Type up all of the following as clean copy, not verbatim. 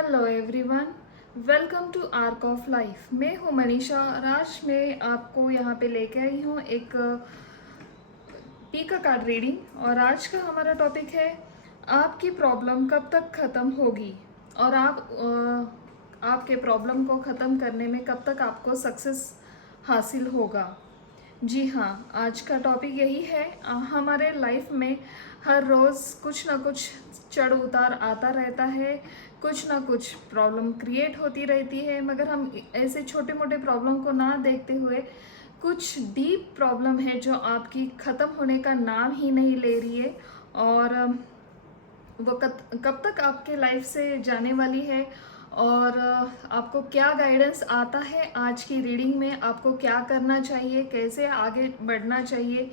Hello everyone, welcome to arc of life. मैं हूँ मनीषा और आज मैं आपको यहाँ पे लेके आई हूँ एक पीका कार्ड रीडिंग। और आज का हमारा टॉपिक है आपकी प्रॉब्लम कब तक ख़त्म होगी और आपके प्रॉब्लम को ख़त्म करने में कब तक आपको सक्सेस हासिल होगा। जी हाँ, आज का टॉपिक यही है। हमारे लाइफ में हर रोज़ कुछ ना कुछ चढ़ उतार आता रहता है, कुछ ना कुछ प्रॉब्लम क्रिएट होती रहती है, मगर हम ऐसे छोटे मोटे प्रॉब्लम को ना देखते हुए कुछ डीप प्रॉब्लम है जो आपकी ख़त्म होने का नाम ही नहीं ले रही है और वो कब तक आपके लाइफ से जाने वाली है और आपको क्या गाइडेंस आता है आज की रीडिंग में, आपको क्या करना चाहिए, कैसे आगे बढ़ना चाहिए,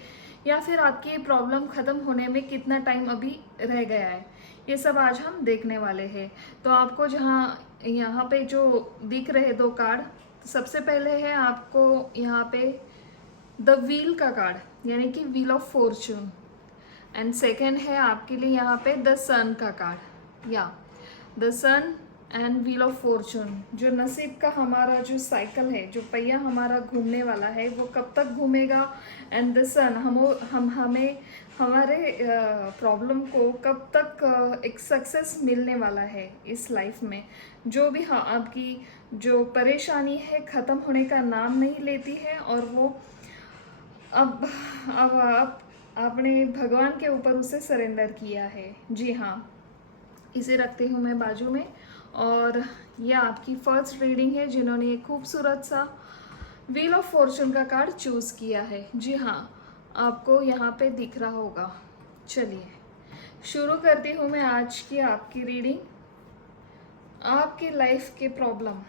या फिर आपकी प्रॉब्लम ख़त्म होने में कितना टाइम अभी रह गया है, ये सब आज हम देखने वाले हैं। तो आपको जहाँ यहाँ पे जो दिख रहे दो कार्ड, सबसे पहले है आपको यहाँ पे द व्हील का कार्ड यानी कि wheel of Fortune, and second है आपके लिए यहाँ पे द सन का कार्ड, या the sun and wheel of fortune. जो नसीब का हमारा जो साइकिल है, जो पहिया हमारा घूमने वाला है, वो कब तक घूमेगा, एंड द सन हम हमें हमारे प्रॉब्लम को कब तक एक सक्सेस मिलने वाला है इस लाइफ में। जो भी हाँ आपकी जो परेशानी है ख़त्म होने का नाम नहीं लेती है और वो अब आप आपने भगवान के ऊपर उसे सरेंडर किया है। जी हाँ, इसे रखती हूँ मैं बाजू में। और यह आपकी फर्स्ट रीडिंग है जिन्होंने एक खूबसूरत सा व्हील ऑफ फॉर्चून का कार्ड चूज़ किया है। जी हाँ, आपको यहाँ पे दिख रहा होगा। चलिए शुरू करती हूँ मैं आज की आपकी रीडिंग। आपकी लाइफ के प्रॉब्लम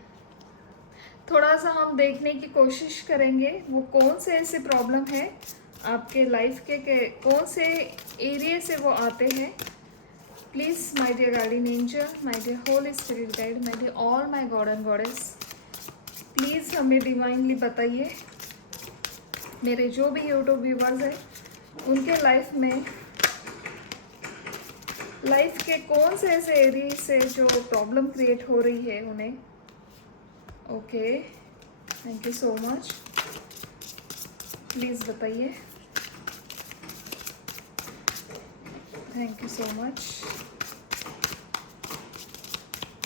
थोड़ा सा हम देखने की कोशिश करेंगे, वो कौन से ऐसे प्रॉब्लम है आपके लाइफ के कौन से एरिया से वो आते हैं। Please my dear guardian angel, my dear holy spirit guide, my dear all my god and goddess, please हमें डिवाइनली बताइए। मेरे जो भी यूट्यूब व्यूवर्स हैं उनके लाइफ के कौन से ऐसे एरिया से जो प्रॉब्लम क्रिएट हो रही है उन्हें। Okay, thank you so much, please बताइए। Thank you so much.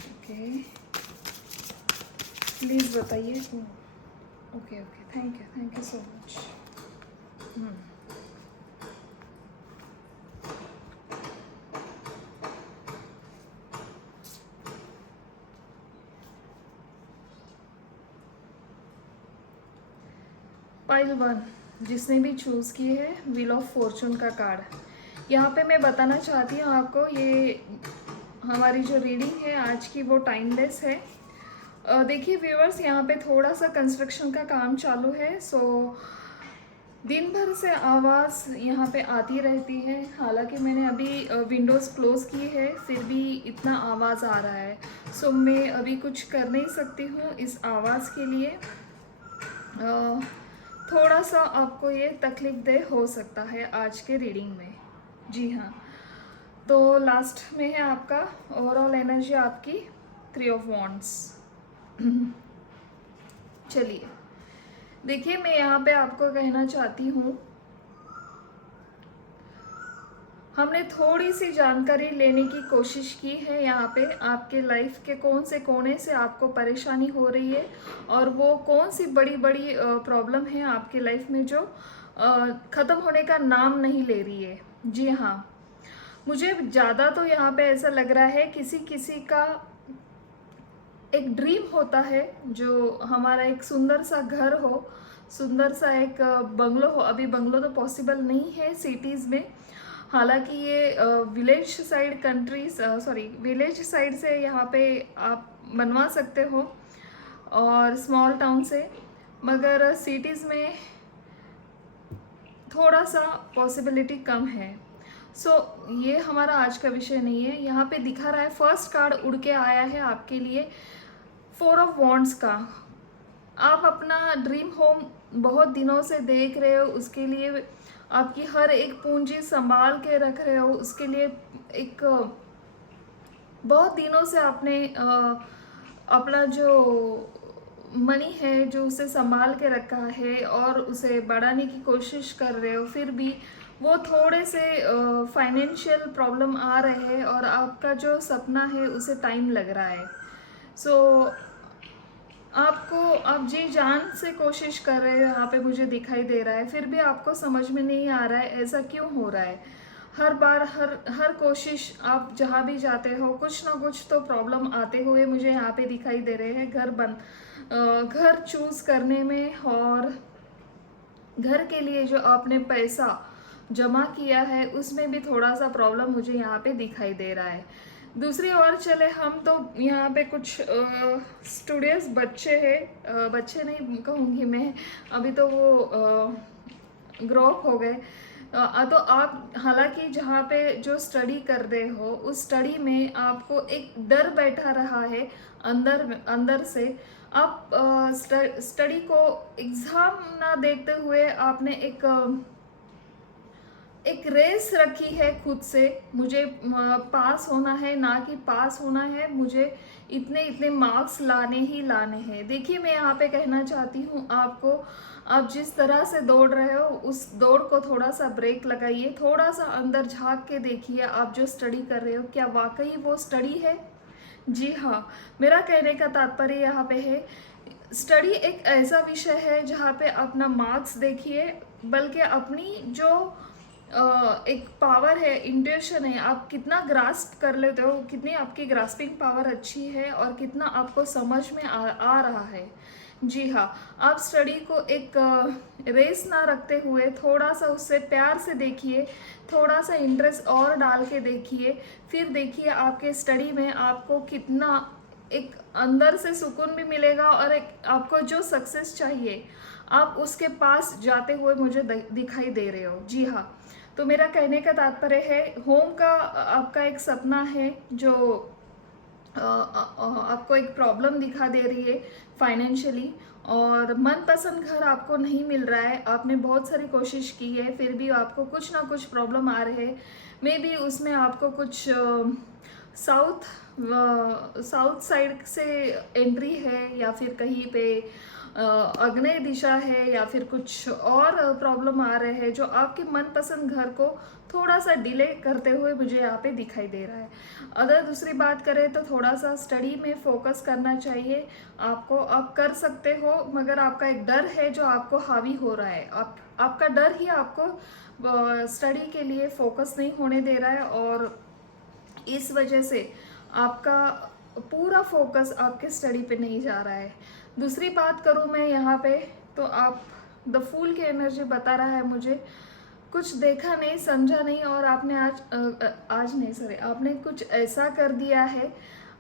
Okay, please बताइए। Okay okay, thank you so much. Pile 1 जिसने भी चूज़ की है व्हील ऑफ फॉर्चून का कार्ड, यहाँ पे मैं बताना चाहती हूँ आपको, ये हमारी जो रीडिंग है आज की वो टाइमलेस है। देखिए व्यूअर्स, यहाँ पे थोड़ा सा कंस्ट्रक्शन का काम चालू है, सो दिन भर से आवाज़ यहाँ पे आती रहती है। हालांकि मैंने अभी विंडोज़ क्लोज़ की है, फिर भी इतना आवाज़ आ रहा है। सो मैं अभी कुछ कर नहीं सकती हूँ इस आवाज़ के लिए। थोड़ा सा आपको ये तकलीफ दे हो सकता है आज के रीडिंग में। जी हाँ, तो लास्ट में है आपका ओवरऑल एनर्जी आपकी 3 ऑफ वॉन्ड्स। चलिए देखिए, मैं यहाँ पे आपको कहना चाहती हूँ, हमने थोड़ी सी जानकारी लेने की कोशिश की है यहाँ पे आपके लाइफ के कौन से कोने से आपको परेशानी हो रही है और वो कौन सी बड़ी बड़ी प्रॉब्लम है आपके लाइफ में जो ख़त्म होने का नाम नहीं ले रही है। जी हाँ, मुझे ज़्यादा तो यहाँ पे ऐसा लग रहा है किसी किसी का एक ड्रीम होता है, जो हमारा एक सुंदर सा घर हो, सुंदर सा एक बंगलो हो। अभी बंगलो तो पॉसिबल नहीं है सिटीज़ में, हालांकि ये विलेज साइड विलेज साइड से यहाँ पे आप बनवा सकते हो और स्मॉल टाउन से, मगर सिटीज़ में थोड़ा सा पॉसिबिलिटी कम है। सो ये हमारा आज का विषय नहीं है। यहाँ पे दिखा रहा है, फर्स्ट कार्ड उड़ के आया है आपके लिए 4 ऑफ वॉन्ड्स का। आप अपना ड्रीम होम बहुत दिनों से देख रहे हो, उसके लिए आपकी हर एक पूंजी संभाल के रख रहे हो, उसके लिए एक बहुत दिनों से आपने अपना जो मनी है जो उसे संभाल के रखा है और उसे बढ़ाने की कोशिश कर रहे हो, फिर भी वो थोड़े से फाइनेंशियल प्रॉब्लम आ रहे हैं और आपका जो सपना है उसे टाइम लग रहा है। सो आपको आप जी जान से कोशिश कर रहे हो, यहाँ पे मुझे दिखाई दे रहा है, फिर भी आपको समझ में नहीं आ रहा है ऐसा क्यों हो रहा है। हर बार हर हर कोशिश आप जहाँ भी जाते हो कुछ ना कुछ तो प्रॉब्लम आते हुए मुझे यहाँ पे दिखाई दे रहे हैं। घर चूज करने में और घर के लिए जो आपने पैसा जमा किया है उसमें भी थोड़ा सा प्रॉब्लम मुझे यहाँ पे दिखाई दे रहा है। दूसरी ओर चले हम तो यहाँ पे कुछ स्टूडेंट्स बच्चे हैं, बच्चे नहीं कहूँगी मैं, अभी तो वो ग्रो अप हो गए। तो आप हालांकि जहाँ पे जो स्टडी कर रहे हो उस स्टडी में आपको एक डर बैठा रहा है अंदर अंदर से। आप स्टडी को एग्ज़ाम ना देखते हुए आपने एक रेस रखी है खुद से, मुझे पास होना है, ना कि पास होना है, मुझे इतने इतने मार्क्स लाने ही लाने हैं। देखिए मैं यहाँ पे कहना चाहती हूँ आपको, आप जिस तरह से दौड़ रहे हो उस दौड़ को थोड़ा सा ब्रेक लगाइए, थोड़ा सा अंदर झांक के देखिए आप जो स्टडी कर रहे हो क्या वाकई वो स्टडी है। जी हाँ, मेरा कहने का तात्पर्य यहाँ पे है, स्टडी एक ऐसा विषय है जहाँ पे अपना मार्क्स देखिए, बल्कि अपनी जो एक पावर है, इंट्यूशन है, आप कितना ग्रास्प कर लेते हो, कितनी आपकी ग्रास्पिंग पावर अच्छी है और कितना आपको समझ में आ रहा है। जी हाँ, आप स्टडी को एक रेस ना रखते हुए थोड़ा सा उससे प्यार से देखिए, थोड़ा सा इंटरेस्ट और डाल के देखिए, फिर देखिए आपके स्टडी में आपको कितना एक अंदर से सुकून भी मिलेगा और एक आपको जो सक्सेस चाहिए आप उसके पास जाते हुए मुझे दिखाई दे रहे हो। जी हाँ, तो मेरा कहने का तात्पर्य है, होम का आपका एक सपना है जो आपको एक प्रॉब्लम दिखा दे रही है फाइनेंशियली, और मनपसंद घर आपको नहीं मिल रहा है। आपने बहुत सारी कोशिश की है फिर भी आपको कुछ ना कुछ प्रॉब्लम आ रहे हैं। मे बी उसमें आपको कुछ साउथ साउथ साइड से एंट्री है, या फिर कहीं पे आग्नेय दिशा है, या फिर कुछ और प्रॉब्लम आ रहे हैं जो आपके मनपसंद घर को थोड़ा सा डिले करते हुए मुझे यहाँ पे दिखाई दे रहा है। अगर दूसरी बात करें तो थोड़ा सा स्टडी में फोकस करना चाहिए आपको, आप कर सकते हो, मगर आपका एक डर है जो आपको हावी हो रहा है। आपका डर ही आपको स्टडी के लिए फोकस नहीं होने दे रहा है और इस वजह से आपका पूरा फोकस आपके स्टडी पे नहीं जा रहा है। दूसरी बात करूँ मैं यहाँ पे, तो आप द फूल की एनर्जी बता रहा है मुझे, कुछ देखा नहीं समझा नहीं और आपने आज नहीं सॉरी, आपने कुछ ऐसा कर दिया है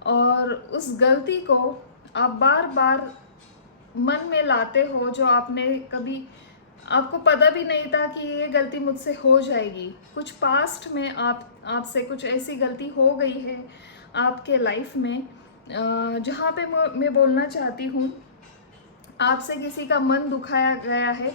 और उस गलती को आप बार बार मन में लाते हो जो आपने कभी, आपको पता भी नहीं था कि ये गलती मुझसे हो जाएगी। कुछ पास्ट में आपसे कुछ ऐसी गलती हो गई है आपके लाइफ में, जहाँ पे मैं बोलना चाहती हूँ, आपसे किसी का मन दुखाया गया है।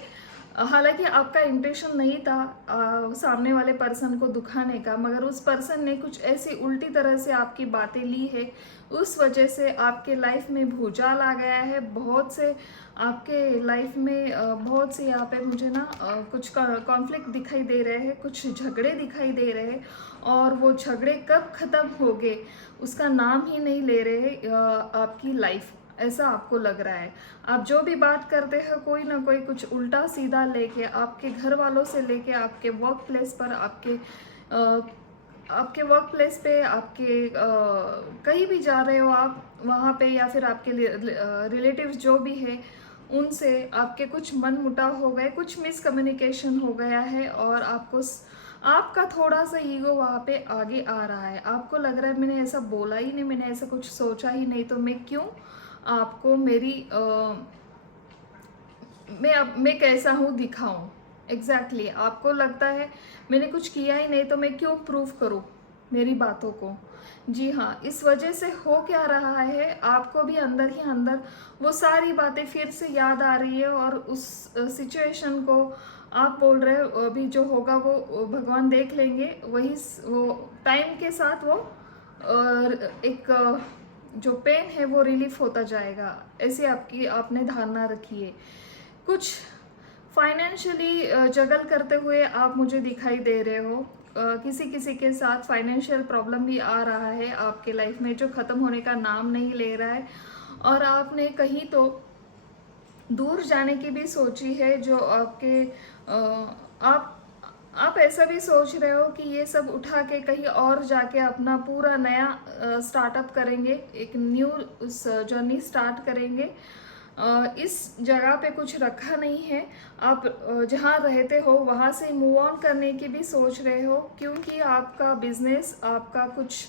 हालांकि आपका इंटेंशन नहीं था सामने वाले पर्सन को दुखाने का, मगर उस पर्सन ने कुछ ऐसी उल्टी तरह से आपकी बातें ली है, उस वजह से आपके लाइफ में भूचाल आ गया है। बहुत से आपके लाइफ में बहुत से यहाँ पे मुझे ना कुछ कॉन्फ्लिक्ट दिखाई दे रहे हैं, कुछ झगड़े दिखाई दे रहे हैं, और वो झगड़े कब ख़त्म होंगे उसका नाम ही नहीं ले रहे आपकी लाइफ, ऐसा आपको लग रहा है। आप जो भी बात करते हैं कोई ना कोई कुछ उल्टा सीधा लेके, आपके घर वालों से लेके आपके वर्क प्लेस पर, आपके वर्क प्लेस पे, आपके कहीं भी जा रहे हो आप वहाँ पे, या फिर आपके रिलेटिव्स जो भी है उनसे आपके कुछ मन मुटाव हो गए, कुछ मिसकम्युनिकेशन हो गया है और आपका थोड़ा सा ईगो वहाँ पे आगे आ रहा है। आपको लग रहा है मैंने ऐसा बोला ही नहीं, मैंने ऐसा कुछ सोचा ही नहीं, तो मैं क्यों आपको मैं कैसा हूँ दिखाऊं। एग्जैक्टली आपको लगता है मैंने कुछ किया ही नहीं तो मैं क्यों प्रूव करूँ मेरी बातों को। जी हाँ, इस वजह से हो क्या रहा है, आपको भी अंदर ही अंदर वो सारी बातें फिर से याद आ रही है और उस सिचुएशन को आप बोल रहे हो अभी जो होगा वो भगवान देख लेंगे, वो टाइम के साथ वो और एक जो पेन है वो रिलीफ होता जाएगा, ऐसी आपने धारणा रखी है। कुछ फाइनेंशियली जगल करते हुए आप मुझे दिखाई दे रहे हो। किसी किसी के साथ फाइनेंशियल प्रॉब्लम भी आ रहा है आपके लाइफ में, जो ख़त्म होने का नाम नहीं ले रहा है। और आपने कहीं तो दूर जाने की भी सोची है, जो आपके आप ऐसा भी सोच रहे हो कि ये सब उठा के कहीं और जाके अपना पूरा नया स्टार्टअप करेंगे, एक न्यू उस जर्नी स्टार्ट करेंगे। इस जगह पे कुछ रखा नहीं है, आप जहाँ रहते हो वहाँ से मूव ऑन करने की भी सोच रहे हो, क्योंकि आपका बिजनेस, आपका कुछ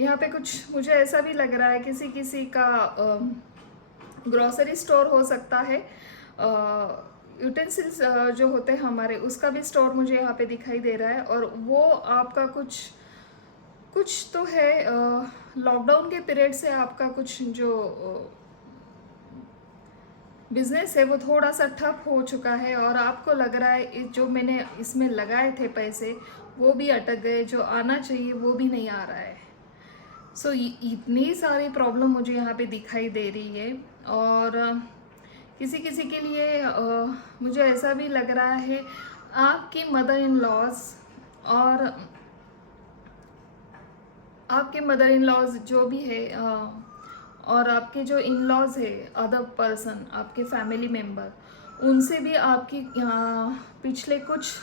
यहाँ पे कुछ मुझे ऐसा भी लग रहा है, किसी किसी का ग्रोसरी स्टोर हो सकता है, यूटेंसिल्स जो होते हैं हमारे, उसका भी स्टोर मुझे यहाँ पे दिखाई दे रहा है। और वो आपका कुछ तो है, लॉकडाउन के पीरियड से आपका कुछ जो बिजनेस है वो थोड़ा सा ठप हो चुका है, और आपको लग रहा है जो मैंने इसमें लगाए थे पैसे वो भी अटक गए, जो आना चाहिए वो भी नहीं आ रहा है। सो इतनी सारी प्रॉब्लम मुझे यहाँ पे दिखाई दे रही है। और किसी किसी के लिए मुझे ऐसा भी लग रहा है, आपकी मदर इन लॉज और आपके मदर इन लॉज जो भी है, और आपके जो इन लॉज है, अदर पर्सन, आपके फैमिली मेम्बर, उनसे भी आपकी पिछले कुछ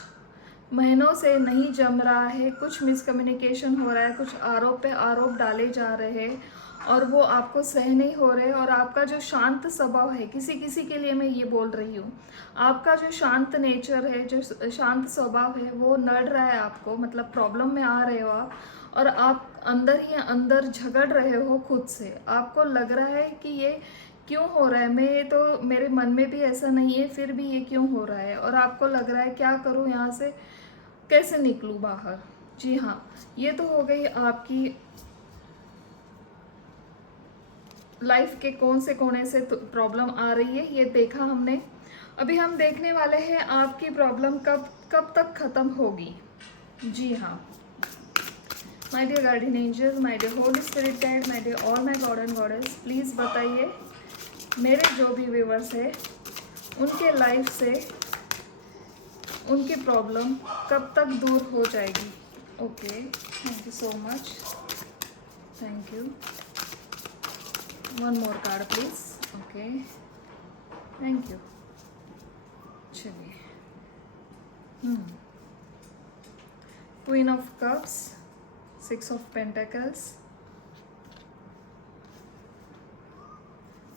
महीनों से नहीं जम रहा है, कुछ मिसकम्युनिकेशन हो रहा है, कुछ आरोप पे आरोप डाले जा रहे हैं और वो आपको सह नहीं हो रहे। और आपका जो शांत स्वभाव है, किसी किसी के लिए मैं ये बोल रही हूँ, आपका जो शांत नेचर है, जो शांत स्वभाव है, वो नड़ रहा है आपको, मतलब प्रॉब्लम में आ रहे हो आप, और आप अंदर ही अंदर झगड़ रहे हो खुद से। आपको लग रहा है कि ये क्यों हो रहा है, मैं तो, मेरे मन में भी ऐसा नहीं है, फिर भी ये क्यों हो रहा है, और आपको लग रहा है क्या करूँ यहाँ से, कैसे निकलूँ बाहर। जी हाँ, ये तो हो गई आपकी लाइफ के कौन से कोने से प्रॉब्लम आ रही है, ये देखा हमने। अभी हम देखने वाले हैं आपकी प्रॉब्लम कब कब तक ख़त्म होगी। जी हाँ, my dear guardian angels, my dear holy spirit guide, my dear all my god and goddess, please बताइए मेरे जो भी व्यूवर्स है उनके लाइफ से उनकी प्रॉब्लम कब तक दूर हो जाएगी। Okay, thank you so much, thank you. One more card please. Okay, thank you. चलिए, queen of cups, 6 of pentacles,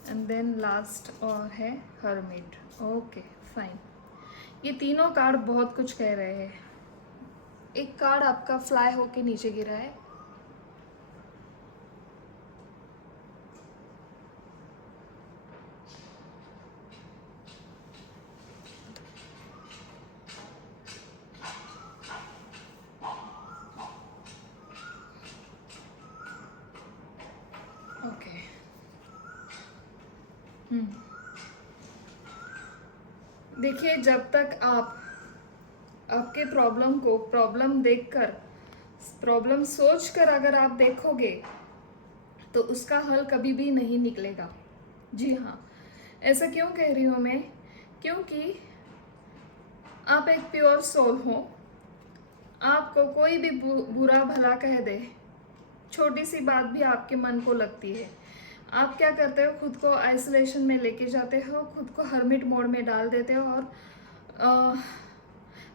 and then last और है हर्मिट। ओके फाइन, ये तीनों कार्ड बहुत कुछ कह रहे हैं। एक कार्ड आपका फ्लाई होके नीचे गिरा है, ओके। देखिए, जब तक आप आपके प्रॉब्लम को प्रॉब्लम देखकर, प्रॉब्लम सोचकर अगर आप देखोगे तो उसका हल कभी भी नहीं निकलेगा। जी हाँ, ऐसा क्यों कह रही हूँ मैं, क्योंकि आप एक प्योर सोल हो। आपको कोई भी बुरा भला कह दे, छोटी सी बात भी आपके मन को लगती है। आप क्या करते हो, खुद को आइसोलेशन में लेके जाते हो, खुद को हर्मिट मोड में डाल देते हो, और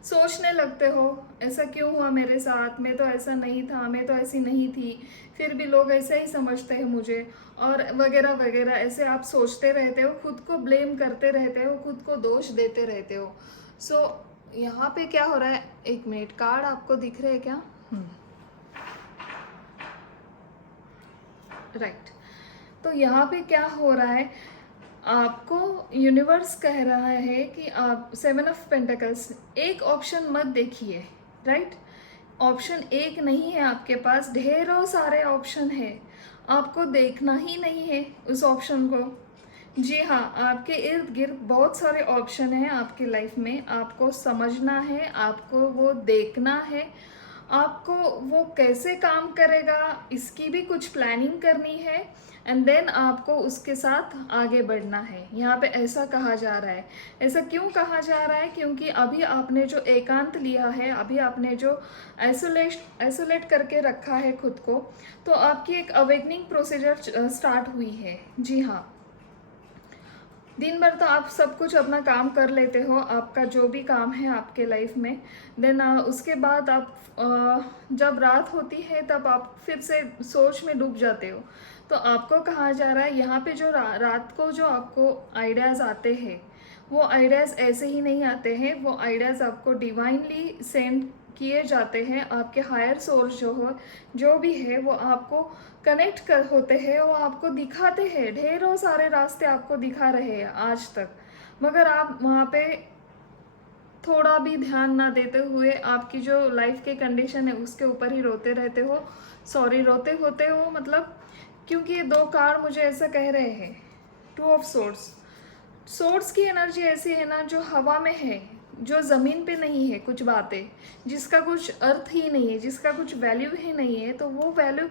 सोचने लगते हो ऐसा क्यों हुआ मेरे साथ, मैं तो ऐसा नहीं था, मैं तो ऐसी नहीं थी, फिर भी लोग ऐसे ही समझते हैं मुझे, और वगैरह वगैरह। ऐसे आप सोचते रहते हो, खुद को ब्लेम करते रहते हो, खुद को दोष देते रहते हो। सो यहाँ पे क्या हो रहा है, एक मिनट, कार्ड आपको दिख रहे हैं क्या? राइट। तो यहाँ पे क्या हो रहा है, आपको यूनिवर्स कह रहा है कि आप 7 ऑफ पेंटिकल्स, एक ऑप्शन मत देखिए, राइट। ऑप्शन एक नहीं है आपके पास, ढेरों सारे ऑप्शन है, आपको देखना ही नहीं है उस ऑप्शन को। जी हाँ, आपके इर्द गिर्द बहुत सारे ऑप्शन हैं आपकी लाइफ में, आपको समझना है, आपको वो देखना है, आपको वो कैसे काम करेगा इसकी भी कुछ प्लानिंग करनी है, एंड देन आपको उसके साथ आगे बढ़ना है। यहाँ पे ऐसा कहा जा रहा है। ऐसा क्यों कहा जा रहा है? क्योंकि अभी आपने जो एकांत लिया है, अभी आपने जो आइसोलेट करके रखा है खुद को, तो आपकी एक अवेकनिंग प्रोसीजर स्टार्ट हुई है। जी हाँ, दिन भर तो आप सब कुछ अपना काम कर लेते हो, आपका जो भी काम है आपके लाइफ में। देन उसके बाद आप जब रात होती है तब आप फिर से सोच में डूब जाते हो। तो आपको कहा जा रहा है यहाँ पे जो रात को जो आपको आइडियाज़ आते हैं, वो आइडियाज़ ऐसे ही नहीं आते हैं। वो आइडियाज़ आपको डिवाइनली सेंड किए जाते हैं। आपके हायर सोर्स जो भी है वो आपको कनेक्ट कर होते हैं, वो आपको दिखाते हैं। ढेरों सारे रास्ते आपको दिखा रहे हैं आज तक, मगर आप वहाँ पे थोड़ा भी ध्यान ना देते हुए आपकी जो लाइफ के कंडीशन है उसके ऊपर ही रोते रहते हो। सॉरी, रोते होते हो मतलब, क्योंकि ये दो कार्ड मुझे ऐसा कह रहे हैं। टू ऑफ सोर्स, सोर्स की एनर्जी ऐसी है ना जो हवा में है, जो ज़मीन पे नहीं है। कुछ बातें जिसका कुछ अर्थ ही नहीं है, जिसका कुछ वैल्यू ही नहीं है, तो वो वैल्यू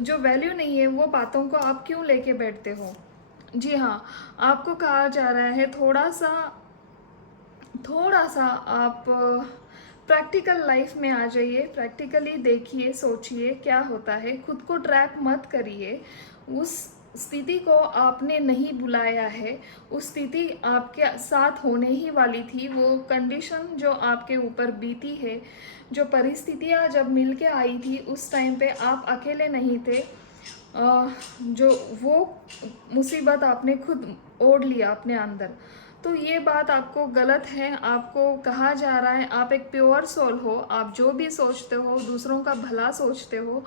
जो वैल्यू नहीं है वो बातों को आप क्यों लेके बैठते हो। जी हाँ, आपको कहा जा रहा है थोड़ा सा आप प्रैक्टिकल लाइफ में आ जाइए। प्रैक्टिकली देखिए, सोचिए क्या होता है। खुद को ट्रैप मत करिए। उस स्थिति को आपने नहीं बुलाया है, उस स्थिति आपके साथ होने ही वाली थी। वो कंडीशन जो आपके ऊपर बीती है, जो परिस्थितियाँ जब मिल के आई थी, उस टाइम पे आप अकेले नहीं थे। जो वो मुसीबत आपने खुद ओढ़ लिया अपने अंदर। तो ये बात आपको गलत है। आपको कहा जा रहा है आप एक प्योर सोल हो, आप जो भी सोचते हो दूसरों का भला सोचते हो।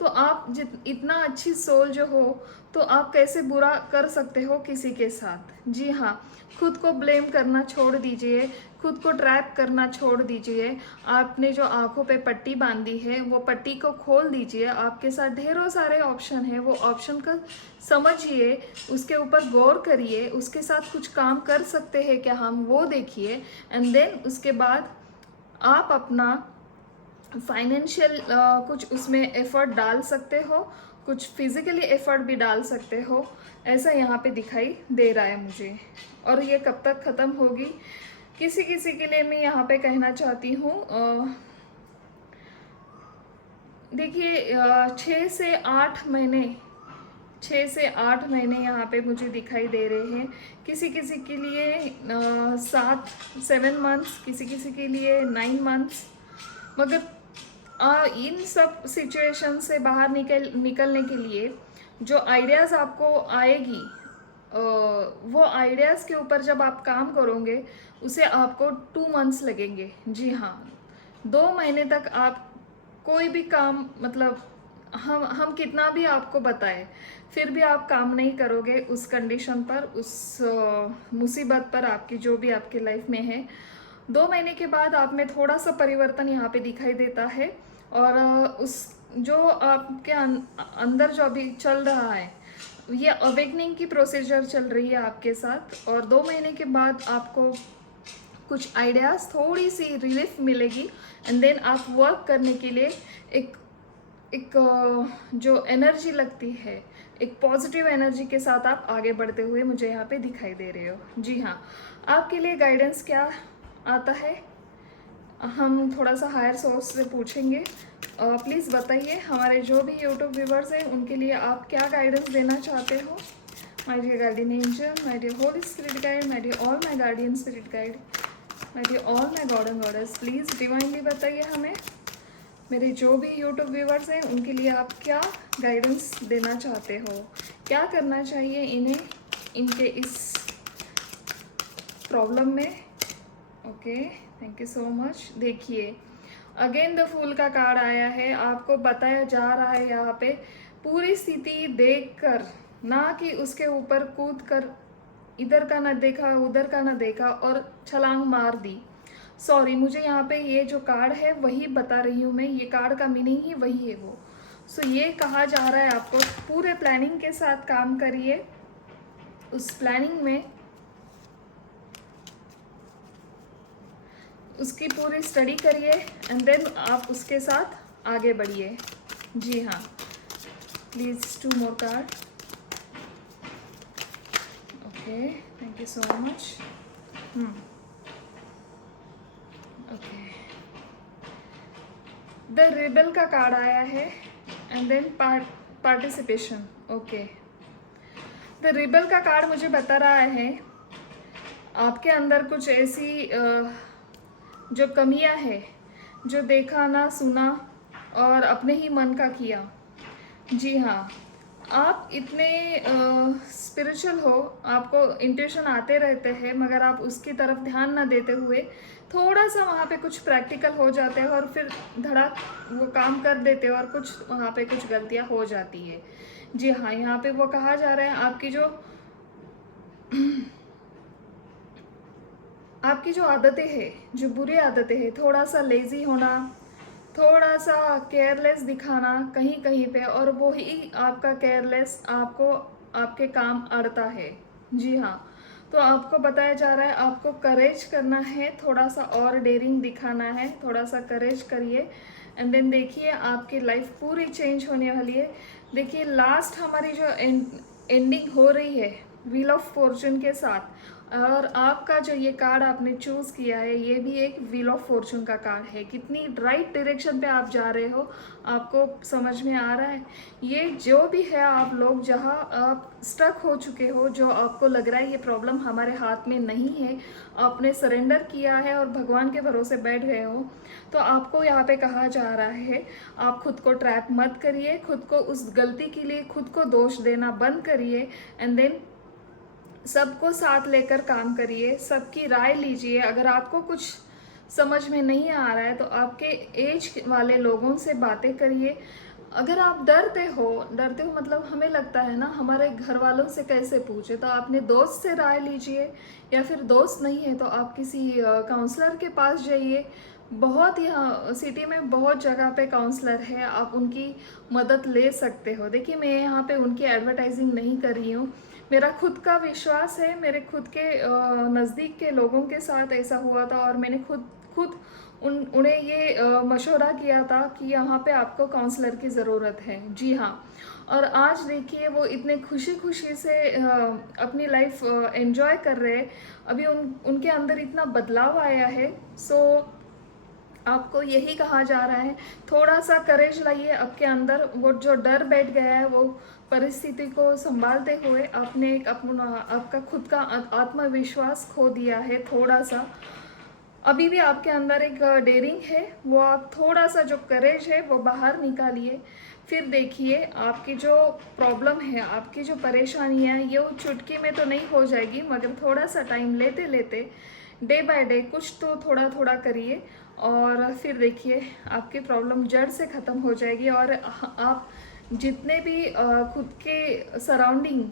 तो आप इतना अच्छी सोल जो हो, तो आप कैसे बुरा कर सकते हो किसी के साथ। जी हाँ, खुद को ब्लेम करना छोड़ दीजिए, खुद को ट्रैप करना छोड़ दीजिए। आपने जो आंखों पे पट्टी बांधी है वो पट्टी को खोल दीजिए। आपके साथ ढेरों सारे ऑप्शन हैं, वो ऑप्शन का समझिए, उसके ऊपर गौर करिए, उसके साथ कुछ काम कर सकते हैं क्या हम, वो देखिए। एंड देन उसके बाद आप अपना फाइनेंशियल कुछ उसमें एफर्ट डाल सकते हो, कुछ फिजिकली एफर्ट भी डाल सकते हो। ऐसा यहाँ पे दिखाई दे रहा है मुझे। और ये कब तक ख़त्म होगी, किसी किसी के लिए मैं यहाँ पे कहना चाहती हूँ, देखिए 6 से 8 महीने यहाँ पे मुझे दिखाई दे रहे हैं। किसी किसी के लिए 7 मंथ्स, किसी किसी के लिए 9 मंथ्स। मगर इन सब सिचुएशन से बाहर निकलने के लिए जो आइडियाज़ आपको आएगी, वो आइडियाज़ के ऊपर जब आप काम करोगे उसे आपको 2 मंथ्स लगेंगे। जी हाँ, 2 महीने तक आप कोई भी काम, मतलब हम कितना भी आपको बताएं फिर भी आप काम नहीं करोगे उस कंडीशन पर, उस मुसीबत पर, आपकी जो भी आपके लाइफ में है। 2 महीने के बाद आप में थोड़ा सा परिवर्तन यहाँ पे दिखाई देता है। और उस जो आपके अंदर जो अभी चल रहा है, ये अवेकनिंग की प्रोसीजर चल रही है आपके साथ। और 2 महीने के बाद आपको कुछ आइडियाज़, थोड़ी सी रिलीफ मिलेगी। एंड देन आप वर्क करने के लिए एक जो एनर्जी लगती है, एक पॉजिटिव एनर्जी के साथ आप आगे बढ़ते हुए मुझे यहाँ पे दिखाई दे रहे हो। जी हाँ, आपके लिए गाइडेंस क्या आता है हम थोड़ा सा हायर सोर्स से पूछेंगे। प्लीज़ बताइए, हमारे जो भी यूट्यूब व्यूवर्स हैं उनके लिए आप क्या गाइडेंस देना चाहते हो। My dear guardian angel, my dear holy spirit guide, my dear all my guardian spirit guide, my dear all my god and goddess, please divinely बताइए हमें, मेरे जो भी यूट्यूब व्यूवर्स हैं उनके लिए आप क्या गाइडेंस देना चाहते हो, क्या करना चाहिए इन्हें इनके इस प्रॉब्लम में। Okay, thank you so much. देखिए, अगेन द फूल का कार्ड आया है। आपको बताया जा रहा है यहाँ पे पूरी स्थिति देखकर, ना कि उसके ऊपर कूद कर इधर का ना देखा उधर का ना देखा और छलांग मार दी। सॉरी, मुझे यहाँ पे ये जो कार्ड है वही बता रही हूँ मैं, ये कार्ड का मीनिंग ही वही है वो। सो ये कहा जा रहा है आपको पूरे प्लानिंग के साथ काम करिए, उस प्लानिंग में उसकी पूरी स्टडी करिए, एंड देन आप उसके साथ आगे बढ़िए। जी हाँ, please 2 more card. Okay, thank you so much. Okay, the rebel का कार्ड आया है and then participation. Okay, the rebel का कार्ड मुझे बता रहा है आपके अंदर कुछ ऐसी जो कमियां है, जो देखा ना सुना और अपने ही मन का किया। जी हाँ, आप इतने स्पिरिचुअल हो, आपको इंट्यूशन आते रहते हैं, मगर आप उसकी तरफ ध्यान ना देते हुए थोड़ा सा वहाँ पे कुछ प्रैक्टिकल हो जाते हैं और फिर धड़ाक वो काम कर देते हैं और कुछ वहाँ पे कुछ गलतियाँ हो जाती है। जी हाँ, यहाँ पे वो कहा जा रहा है आपकी जो आदतें हैं, जो बुरी आदतें हैं, थोड़ा सा लेज़ी होना, थोड़ा सा केयरलेस दिखाना कहीं कहीं पे, और वो ही आपका केयरलेस आपको आपके काम अड़ता है। जी हाँ, तो आपको बताया जा रहा है आपको करेज करना है, थोड़ा सा और डेयरिंग दिखाना है, थोड़ा सा करेज करिए एंड देन देखिए आपकी लाइफ पूरी चेंज होने वाली है। देखिए लास्ट हमारी जो एंडिंग हो रही है व्हील ऑफ फॉर्चून के साथ, और आपका जो ये कार्ड आपने चूज किया है ये भी एक व्हील ऑफ फॉर्चून का कार्ड है। कितनी राइट डायरेक्शन पे आप जा रहे हो, आपको समझ में आ रहा है। ये जो भी है, आप लोग जहाँ आप स्टक हो चुके हो, जो आपको लग रहा है ये प्रॉब्लम हमारे हाथ में नहीं है, आपने सरेंडर किया है और भगवान के भरोसे बैठ गए हो, तो आपको यहाँ पे कहा जा रहा है आप खुद को ट्रैप मत करिए, खुद को उस गलती के लिए खुद को दोष देना बंद करिए एंड देन सबको साथ लेकर काम करिए, सबकी राय लीजिए। अगर आपको कुछ समझ में नहीं आ रहा है तो आपके एज वाले लोगों से बातें करिए। अगर आप डरते हो मतलब हमें लगता है ना हमारे घर वालों से कैसे पूछे, तो अपने दोस्त से राय लीजिए, या फिर दोस्त नहीं है तो आप किसी काउंसलर के पास जाइए। बहुत यहाँ सिटी में बहुत जगह पे काउंसलर है, आप उनकी मदद ले सकते हो। देखिए मैं यहाँ पे उनकी एडवर्टाइजिंग नहीं कर रही हूँ, मेरा खुद का विश्वास है, मेरे खुद के नज़दीक के लोगों के साथ ऐसा हुआ था और मैंने खुद खुद उन्हें ये मशवरा किया था कि यहाँ पे आपको काउंसलर की ज़रूरत है। जी हाँ, और आज देखिए वो इतने खुशी खुशी से अपनी लाइफ एंजॉय कर रहे हैं। अभी उनके अंदर इतना बदलाव आया है। सो आपको यही कहा जा रहा है थोड़ा सा करेज लाइए आपके अंदर, वो जो डर बैठ गया है वो परिस्थिति को संभालते हुए आपने एक अपना आपका खुद का आत्मविश्वास खो दिया है थोड़ा सा। अभी भी आपके अंदर एक डेयरिंग है, वो आप थोड़ा सा जो करेज है वो बाहर निकालिए। फिर देखिए आपकी जो प्रॉब्लम है, आपकी जो परेशानियाँ, ये वो चुटकी में तो नहीं हो जाएगी, मगर थोड़ा सा टाइम लेते लेते डे बाय डे कुछ तो थोड़ा थोड़ा करिए और फिर देखिए आपकी प्रॉब्लम जड़ से ख़त्म हो जाएगी। और आप जितने भी खुद के सराउंडिंग,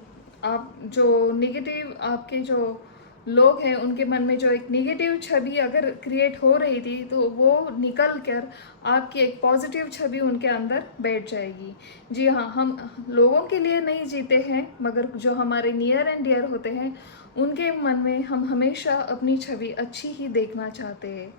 आप जो नेगेटिव आपके जो लोग हैं उनके मन में जो एक नेगेटिव छवि अगर क्रिएट हो रही थी, तो वो निकल कर आपकी एक पॉजिटिव छवि उनके अंदर बैठ जाएगी। जी हाँ, हम लोगों के लिए नहीं जीते हैं, मगर जो हमारे नियर एंड डियर होते हैं उनके मन में हम हमेशा अपनी छवि अच्छी ही देखना चाहते हैं।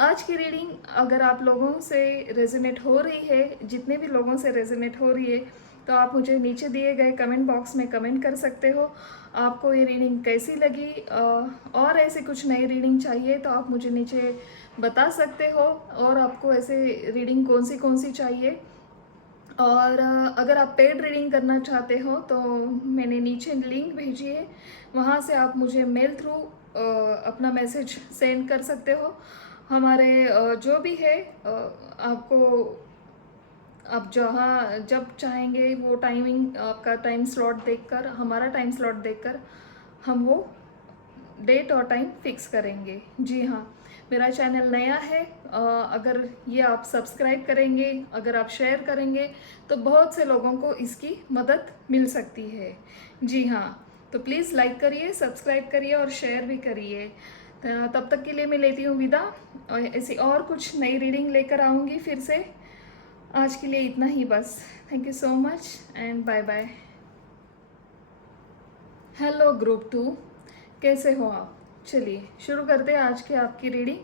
आज की रीडिंग अगर आप लोगों से रेजोनेट हो रही है, जितने भी लोगों से रेजोनेट हो रही है, तो आप मुझे नीचे दिए गए कमेंट बॉक्स में कमेंट कर सकते हो आपको ये रीडिंग कैसी लगी। और ऐसे कुछ नई रीडिंग चाहिए तो आप मुझे नीचे बता सकते हो, और आपको ऐसे रीडिंग कौन सी चाहिए। और अगर आप पेड रीडिंग करना चाहते हो तो मैंने नीचे लिंक भेजी है, वहाँ से आप मुझे मेल थ्रू अपना मैसेज सेंड कर सकते हो। हमारे जो भी है आपको आप जहाँ जब चाहेंगे वो टाइमिंग, आपका टाइम स्लॉट देखकर, हमारा टाइम स्लॉट देखकर हम वो डेट और टाइम फिक्स करेंगे। जी हाँ, मेरा चैनल नया है, अगर ये आप सब्सक्राइब करेंगे, अगर आप शेयर करेंगे तो बहुत से लोगों को इसकी मदद मिल सकती है। जी हाँ, तो प्लीज़ लाइक करिए, सब्सक्राइब करिए और शेयर भी करिए। तब तक के लिए मैं लेती हूँ विदा, और ऐसी और कुछ नई रीडिंग लेकर आऊँगी फिर से। आज के लिए इतना ही बस। Thank you so much and bye bye. Hello group 2, कैसे हो आप? चलिए शुरू करते हैं आज की आपकी रीडिंग।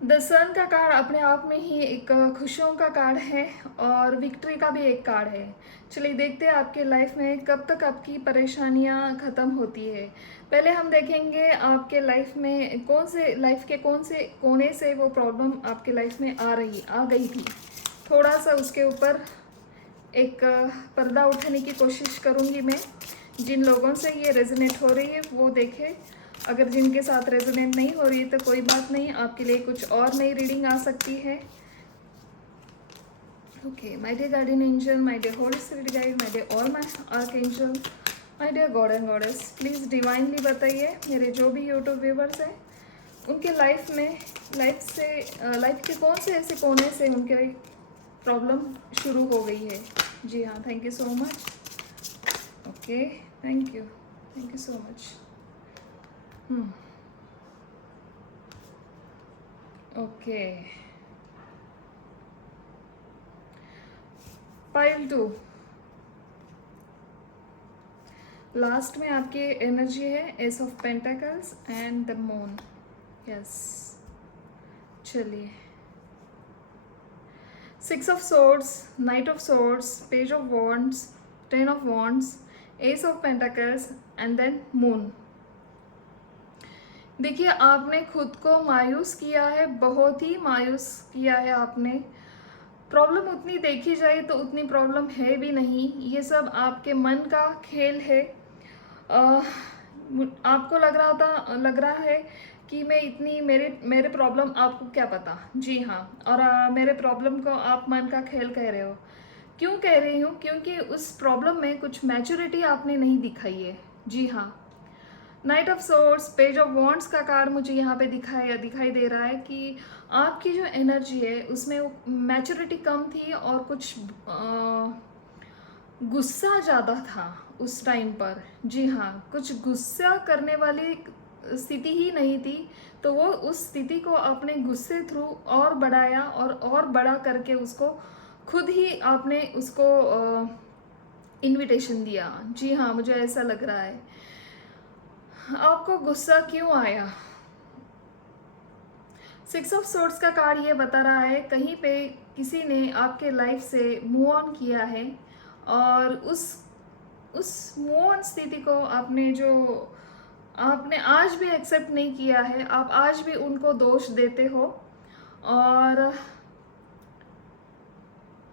द सन का कार्ड अपने आप में ही एक खुशियों का कार्ड है और विक्ट्री का भी एक कार्ड है। चलिए देखते हैं आपके लाइफ में कब तक आपकी परेशानियां ख़त्म होती है। पहले हम देखेंगे आपके लाइफ में लाइफ के कौन से कोने से वो प्रॉब्लम आपके लाइफ में आ गई थी। थोड़ा सा उसके ऊपर एक पर्दा उठाने की कोशिश करूँगी मैं। जिन लोगों से ये रेजोनेट हो रही है वो देखें, अगर जिनके साथ रेजोनेट नहीं हो रही है तो कोई बात नहीं, आपके लिए कुछ और नई रीडिंग आ सकती है। Okay, my dear guardian angel, my dear holy spirit guide, my dear all my archangel, my dear god and goddess, please divinely बताइए मेरे जो भी यूट्यूब व्यूवर्स हैं उनके लाइफ में लाइफ के कौन से ऐसे कोने से उनके प्रॉब्लम शुरू हो गई है। जी हाँ, thank you so much. Okay, thank you so much. Okay, pile 2 last में आपकी एनर्जी है S of pentacles and the moon. Yes, चलिए 6 of swords, knight of swords, page of wands, 10 of wands, ace of pentacles and then moon। देखिए आपने खुद को मायूस किया है, बहुत ही मायूस किया है आपने। प्रॉब्लम उतनी देखी जाए तो उतनी प्रॉब्लम है भी नहीं, ये सब आपके मन का खेल है। आपको लग रहा है कि मैं इतनी मेरे प्रॉब्लम, आपको क्या पता। जी हाँ, और मेरे प्रॉब्लम को आप मन का खेल कह रहे हो। क्यों कह रही हूँ? क्योंकि उस प्रॉब्लम में कुछ मैच्योरिटी आपने नहीं दिखाई है। जी हाँ, night of source, page of wands का कार्ड मुझे यहाँ पे दिखाई दे रहा है कि आपकी जो एनर्जी है उसमें वो मैच्योरिटी कम थी और कुछ गुस्सा ज़्यादा था उस टाइम पर। जी हाँ, कुछ गुस्सा करने वाली स्थिति ही नहीं थी, तो वो उस स्थिति को अपने गुस्से थ्रू और बढ़ाया और बड़ा करके उसको खुद ही आपने उसको इनविटेशन दिया। जी हाँ, मुझे ऐसा लग रहा है। आपको गुस्सा क्यों आया? 6 ऑफ सोर्ड्स का कार्ड ये बता रहा है कहीं पे किसी ने आपके लाइफ से मूव ऑन किया है और उस मूव ऑन स्थिति को आपने आज भी एक्सेप्ट नहीं किया है। आप आज भी उनको दोष देते हो और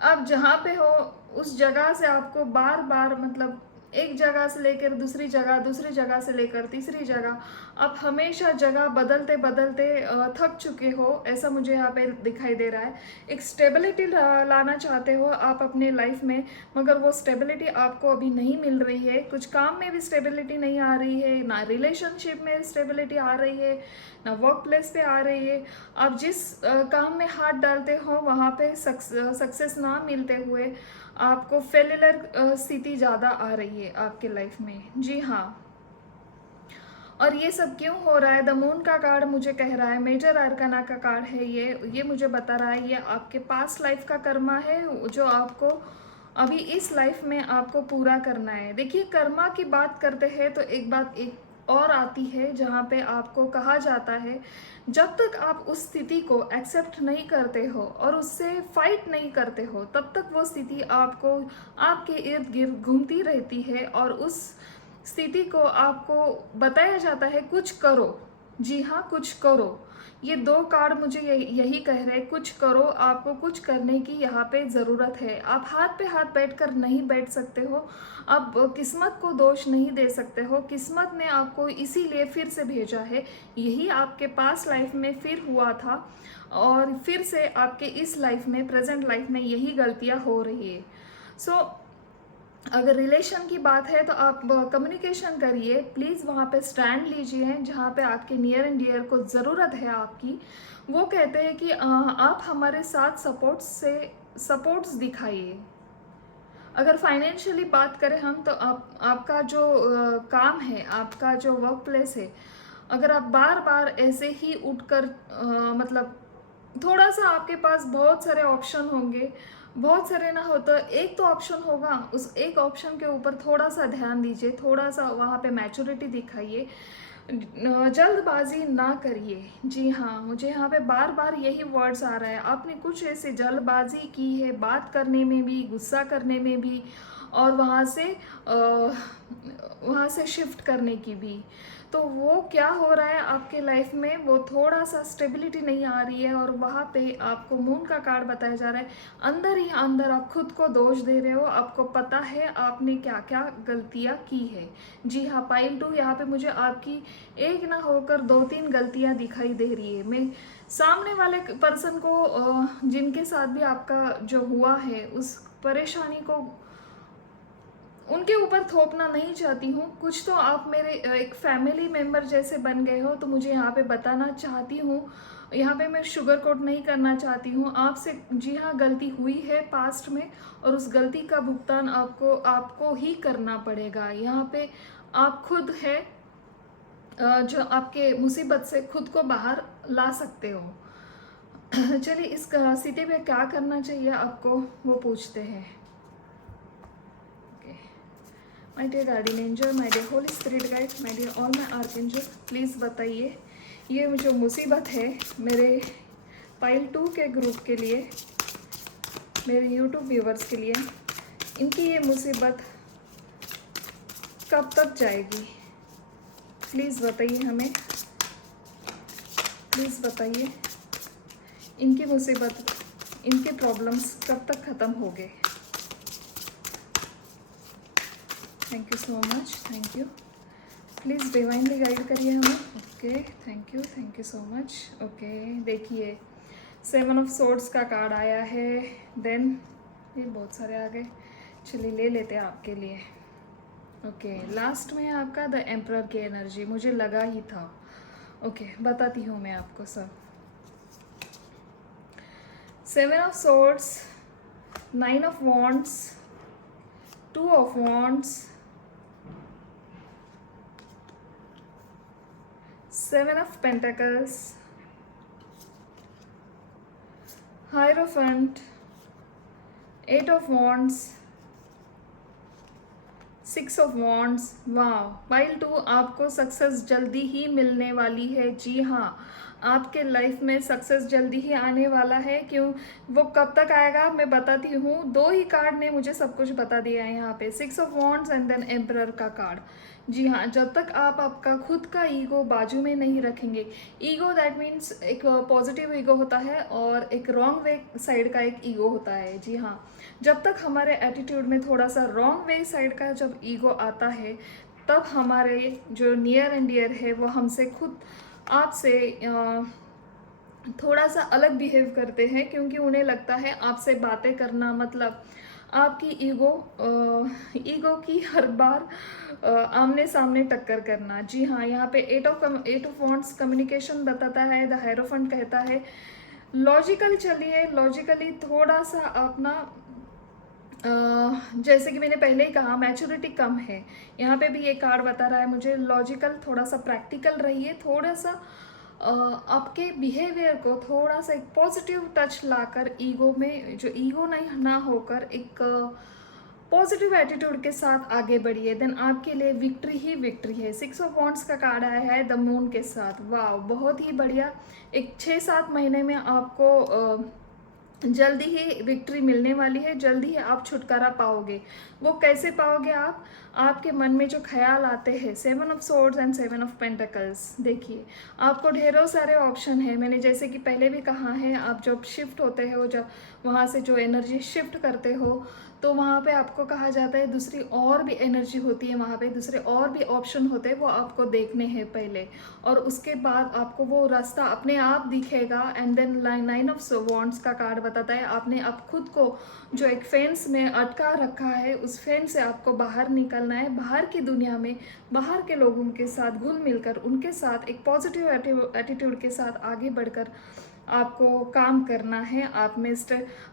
आप जहाँ पे हो उस जगह से आपको बार बार, मतलब एक जगह से लेकर दूसरी जगह से लेकर तीसरी जगह, आप हमेशा जगह बदलते बदलते थक चुके हो, ऐसा मुझे यहाँ पे दिखाई दे रहा है। एक स्टेबिलिटी लाना चाहते हो आप अपने लाइफ में, मगर वो स्टेबिलिटी आपको अभी नहीं मिल रही है। कुछ काम में भी स्टेबिलिटी नहीं आ रही है, ना रिलेशनशिप में स्टेबिलिटी आ रही है, ना वर्क प्लेस पे आ रही है। आप जिस काम में हाथ डालते हो वहाँ पे सक्सेस ना मिलते हुए आपको फेलियर स्थिति ज़्यादा आ रही है आपके लाइफ में। जी हाँ, और ये सब क्यों हो रहा है? द मून का कार्ड मुझे कह रहा है, मेजर आर्काना का कार्ड है ये मुझे बता रहा है ये आपके पास्ट लाइफ का कर्मा है जो आपको अभी इस लाइफ में आपको पूरा करना है। देखिए, कर्मा की बात करते हैं तो एक बात एक और आती है जहाँ पे आपको कहा जाता है जब तक आप उस स्थिति को एक्सेप्ट नहीं करते हो और उससे फाइट नहीं करते हो तब तक वो स्थिति आपको आपके इर्द गिर्द घूमती रहती है और उस स्थिति को आपको बताया जाता है कुछ करो। जी हाँ, कुछ करो। ये 2 कार्ड मुझे यही कह रहे हैं, कुछ करो, आपको कुछ करने की यहाँ पे ज़रूरत है। आप हाथ पे हाथ बैठकर नहीं बैठ सकते हो, आप किस्मत को दोष नहीं दे सकते हो। किस्मत ने आपको इसीलिए फिर से भेजा है, यही आपके पास लाइफ में फिर हुआ था और फिर से आपके इस लाइफ में, प्रेजेंट लाइफ में यही गलतियाँ हो रही है। सो अगर रिलेशन की बात है तो आप कम्युनिकेशन करिए, प्लीज़ वहाँ पे स्टैंड लीजिए जहाँ पे आपके नियर एंड डियर को ज़रूरत है आपकी। वो कहते हैं कि आप हमारे साथ सपोर्ट्स दिखाइए। अगर फाइनेंशियली बात करें हम तो आपका जो काम है, आपका जो वर्क प्लेस है, अगर आप बार बार ऐसे ही उठकर मतलब थोड़ा सा आपके पास बहुत सारे ऑप्शन होंगे, बहुत सारे ना हो तो एक तो ऑप्शन होगा, उस एक ऑप्शन के ऊपर थोड़ा सा ध्यान दीजिए, थोड़ा सा वहाँ पे मैच्योरिटी दिखाइए। जल्दबाजी ना करिए। जी हाँ, मुझे यहाँ पे बार बार यही वर्ड्स आ रहा है। आपने कुछ ऐसे जल्दबाजी की है बात करने में भी, गुस्सा करने में भी, और वहाँ से शिफ्ट करने की भी। तो वो क्या हो रहा है आपके लाइफ में, वो थोड़ा सा स्टेबिलिटी नहीं आ रही है, और वहाँ पे आपको मून का कार्ड बताया जा रहा है। अंदर ही अंदर आप खुद को दोष दे रहे हो, आपको पता है आपने क्या क्या गलतियाँ की है। जी हाँ, पाइल 2 यहाँ पे मुझे आपकी एक ना होकर 2-3 गलतियाँ दिखाई दे रही है। मैं सामने वाले पर्सन को जिनके साथ भी आपका जो हुआ है उस परेशानी को उनके ऊपर थोपना नहीं चाहती हूँ। कुछ तो आप मेरे एक फैमिली मेम्बर जैसे बन गए हो, तो मुझे यहाँ पे बताना चाहती हूँ। यहाँ पे मैं शुगर कोट नहीं करना चाहती हूँ आपसे। जी हाँ, गलती हुई है पास्ट में, और उस गलती का भुगतान आपको ही करना पड़ेगा। यहाँ पे आप खुद है जो आपके मुसीबत से खुद को बाहर ला सकते हो। चलिए, इस स्थिति में क्या करना चाहिए आपको वो पूछते हैं। My dear guardian angel, my dear holy spirit guide, my dear all my archangel, please बताइए ये जो मुसीबत है मेरे पाइल 2 के ग्रुप के लिए, मेरे यूट्यूब व्यूवर्स के लिए, इनकी ये मुसीबत कब तक जाएगी? प्लीज़ बताइए हमें, प्लीज़ बताइए इनकी मुसीबत, इनके प्रॉब्लम्स कब तक ख़त्म होंगे? Thank you so much, thank you. Please divinely guide करिए हमें। Okay, thank you so much. Okay, देखिए 7 ऑफ सोर्ड्स का कार्ड आया है। देन ये बहुत सारे आ गए, चलिए ले लेते हैं आपके लिए। ओके, लास्ट में आपका द एम्परर की एनर्जी, मुझे लगा ही था। ओके, बताती हूँ मैं आपको सब। 7 of swords, 9 of wands, 2 of wands, 7 of Pentacles, Hierophant, 8 of Wands, 6 of Wands। वाह, पाइल 2 आपको सक्सेस जल्दी ही मिलने वाली है। जी हाँ, आपके लाइफ में सक्सेस जल्दी ही आने वाला है। क्यों, वो कब तक आएगा मैं बताती हूँ। 2 ही कार्ड ने मुझे सब कुछ बता दिया है यहाँ पे, 6 of wands and then emperor का कार्ड। जी हाँ, जब तक आप आपका खुद का ईगो बाजू में नहीं रखेंगे, ईगो दैट मीन्स एक पॉजिटिव ईगो होता है और एक रॉन्ग वे साइड का एक ईगो होता है। जी हाँ, जब तक हमारे एटीट्यूड में थोड़ा सा रॉन्ग वे साइड का जब ईगो आता है, तब हमारे जो नियर एंड डियर है वो हमसे खुद आपसे थोड़ा सा अलग बिहेव करते हैं, क्योंकि उन्हें लगता है आपसे बातें करना मतलब आपकी ईगो की हर बार आमने सामने टक्कर करना। जी हाँ, यहाँ पे 8 ऑफ वॉन्ड्स कम्युनिकेशन बताता है। द हायरोफेंट कहता है लॉजिकली चलिए, लॉजिकली थोड़ा सा अपना जैसे कि मैंने पहले ही कहा मैच्योरिटी कम है। यहाँ पे भी ये कार्ड बता रहा है मुझे लॉजिकल, थोड़ा सा प्रैक्टिकल रहिए, थोड़ा सा आपके बिहेवियर को थोड़ा सा एक पॉजिटिव टच लाकर ईगो में, जो ईगो नहीं ना होकर एक पॉजिटिव एटीट्यूड के साथ आगे बढ़िए। देन आपके लिए विक्ट्री ही विक्ट्री है। 6 ऑफ वॉन्ड्स का कार्ड आया है द मून के साथ। वाह, बहुत ही बढ़िया। एक 6-7 महीने में आपको जल्दी ही विक्ट्री मिलने वाली है, जल्दी ही आप छुटकारा पाओगे। वो कैसे पाओगे आप? आपके मन में जो ख्याल आते हैं, 7 of swords and 7 of pentacles, देखिए आपको ढेरों सारे ऑप्शन है। मैंने जैसे कि पहले भी कहा है, आप जब शिफ्ट होते हो, जब वहाँ से जो एनर्जी शिफ्ट करते हो, तो वहाँ पे आपको कहा जाता है दूसरी और भी एनर्जी होती है, वहाँ पे दूसरे और भी ऑप्शन होते हैं, वो आपको देखने हैं पहले, और उसके बाद आपको वो रास्ता अपने आप दिखेगा। एंड देन 9 ऑफ वॉन्ड्स का कार्ड बताता है आपने अब खुद को जो एक फेंस में अटका रखा है, उस फेंस से आपको बाहर निकलना है, बाहर की दुनिया में, बाहर के लोगों के साथ घुल मिलकर उनके साथ एक पॉजिटिव एटीट्यूड के साथ आगे बढ़कर आपको काम करना है। आप में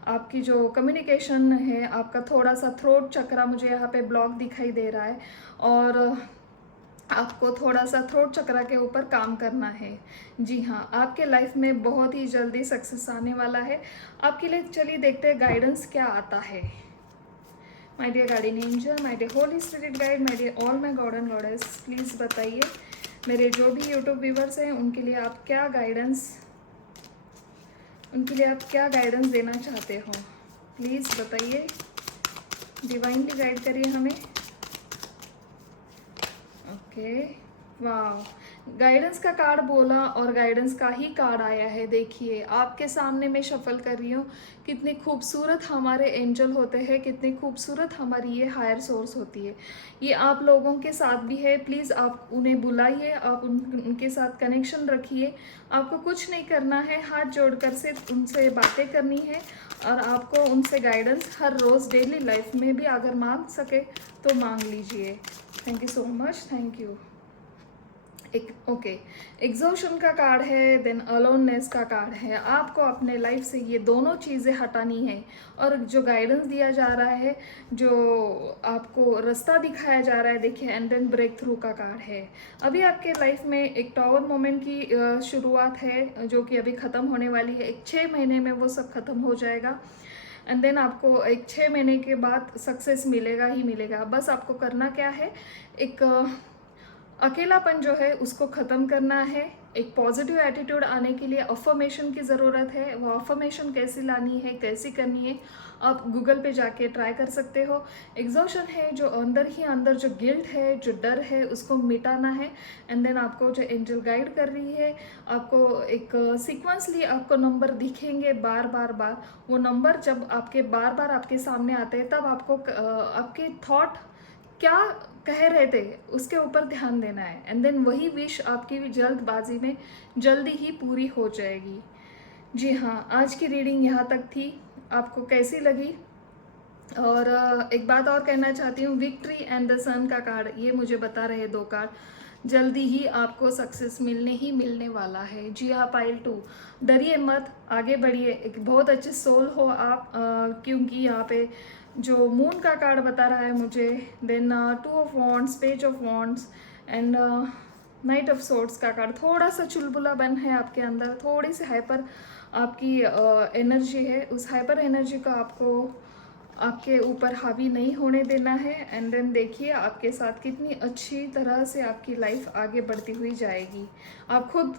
आपकी जो कम्युनिकेशन है, आपका थोड़ा सा थ्रोट चक्रा मुझे यहाँ पे ब्लॉक दिखाई दे रहा है, और आपको थोड़ा सा थ्रोट चक्रा के ऊपर काम करना है। जी हाँ, आपके लाइफ में बहुत ही जल्दी सक्सेस आने वाला है आपके लिए। चलिए देखते हैं गाइडेंस क्या आता है। My dear guardian angel, my dear holy spirit guide, my dear all my god and goddess, please बताइए मेरे जो भी यूट्यूब व्यूवर्स हैं उनके लिए आप क्या गाइडेंस देना चाहते हो, प्लीज़ बताइए, डिवाइनली गाइड करिए हमें। ओके, वाह, गाइडेंस का कार्ड बोला और गाइडेंस का ही कार्ड आया है। देखिए आपके सामने मैं शफल कर रही हूँ, कितने खूबसूरत हमारे एंजल होते हैं, कितनी खूबसूरत हमारी ये हायर सोर्स होती है। ये आप लोगों के साथ भी है, प्लीज़ आप उन्हें बुलाइए, आप उनके साथ कनेक्शन रखिए। आपको कुछ नहीं करना है, हाथ जोड़कर सिर्फ उनसे बातें करनी है और आपको उनसे गाइडेंस हर रोज़ डेली लाइफ में भी अगर मांग सके तो मांग लीजिए। Thank you so much, thank you. Okay, exhaustion का कार्ड है, देन अलोननेस का कार्ड है। आपको अपने लाइफ से ये दोनों चीज़ें हटानी है और जो गाइडेंस दिया जा रहा है, जो आपको रास्ता दिखाया जा रहा है, देखिए, एंड देन ब्रेक थ्रू का कार्ड है। अभी आपके लाइफ में एक टावर मोमेंट की शुरुआत है जो कि अभी ख़त्म होने वाली है। एक 6 महीने में वो सब ख़त्म हो जाएगा एंड देन आपको एक 6 महीने के बाद सक्सेस मिलेगा ही मिलेगा। बस आपको करना क्या है, एक अकेलापन जो है उसको ख़त्म करना है। एक पॉजिटिव एटीट्यूड आने के लिए अफर्मेशन की ज़रूरत है। वो अफर्मेशन कैसे लानी है, कैसे करनी है, आप गूगल पे जाके ट्राई कर सकते हो। एग्जॉशन है जो अंदर ही अंदर जो गिल्ट है, जो डर है, उसको मिटाना है एंड देन आपको जो एंजल गाइड कर रही है, आपको एक सीक्वेंसली आपको नंबर दिखेंगे बार बार। वो नंबर जब आपके बार बार आपके सामने आते हैं तब आपको आपके थॉट क्या कह रहे थे उसके ऊपर ध्यान देना है एंड देन वही विश आपकी जल्दबाजी में जल्दी ही पूरी हो जाएगी। जी हाँ, आज की रीडिंग यहाँ तक थी। आपको कैसी लगी? और एक बात और कहना चाहती हूँ, विक्ट्री एंड द सन का कार्ड, ये मुझे बता रहे 2 कार्ड, जल्दी ही आपको सक्सेस मिलने ही मिलने वाला है। जी हाँ, पाइल 2, डरिए मत, आगे बढ़िए, एक बहुत अच्छे सोल हो आप, क्योंकि यहाँ पे जो मून का कार्ड बता रहा है मुझे, then 2 of wands, page of wands and knight of swords का कार्ड। थोड़ा सा चुलबुलापन है आपके अंदर, थोड़ी सी हाइपर आपकी एनर्जी है, उस हाइपर एनर्जी को आपको आपके ऊपर हावी नहीं होने देना है एंड देन देखिए आपके साथ कितनी अच्छी तरह से आपकी लाइफ आगे बढ़ती हुई जाएगी। आप खुद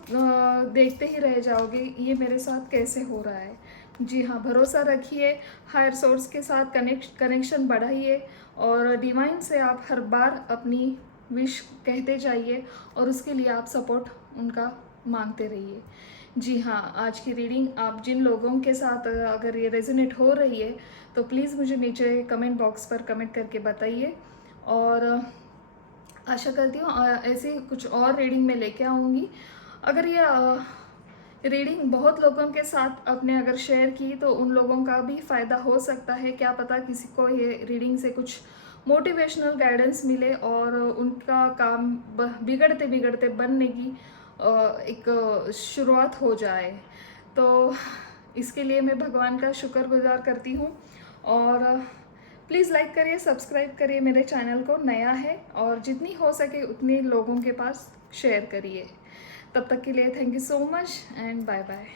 देखते ही रह जाओगे ये मेरे साथ कैसे हो रहा है। जी हाँ, भरोसा रखिए, हायर सोर्स के साथ कनेक्शन बढ़ाइए और डिवाइन से आप हर बार अपनी विश कहते जाइए और उसके लिए आप सपोर्ट उनका मांगते रहिए। जी हाँ, आज की रीडिंग आप जिन लोगों के साथ अगर ये रेजोनेट हो रही है तो प्लीज़ मुझे नीचे कमेंट बॉक्स पर कमेंट करके बताइए और आशा करती हूँ ऐसे कुछ और रीडिंग में लेके आऊँगी। अगर ये रीडिंग बहुत लोगों के साथ आपने अगर शेयर की तो उन लोगों का भी फ़ायदा हो सकता है, क्या पता किसी को ये रीडिंग से कुछ मोटिवेशनल गाइडेंस मिले और उनका काम बिगड़ते बिगड़ते बनने की एक शुरुआत हो जाए। तो इसके लिए मैं भगवान का शुक्रगुजार करती हूँ और प्लीज़ लाइक करिए, सब्सक्राइब करिए, मेरे चैनल को नया है और जितनी हो सके उतने लोगों के पास शेयर करिए। तब तक के लिए thank you so much and bye bye.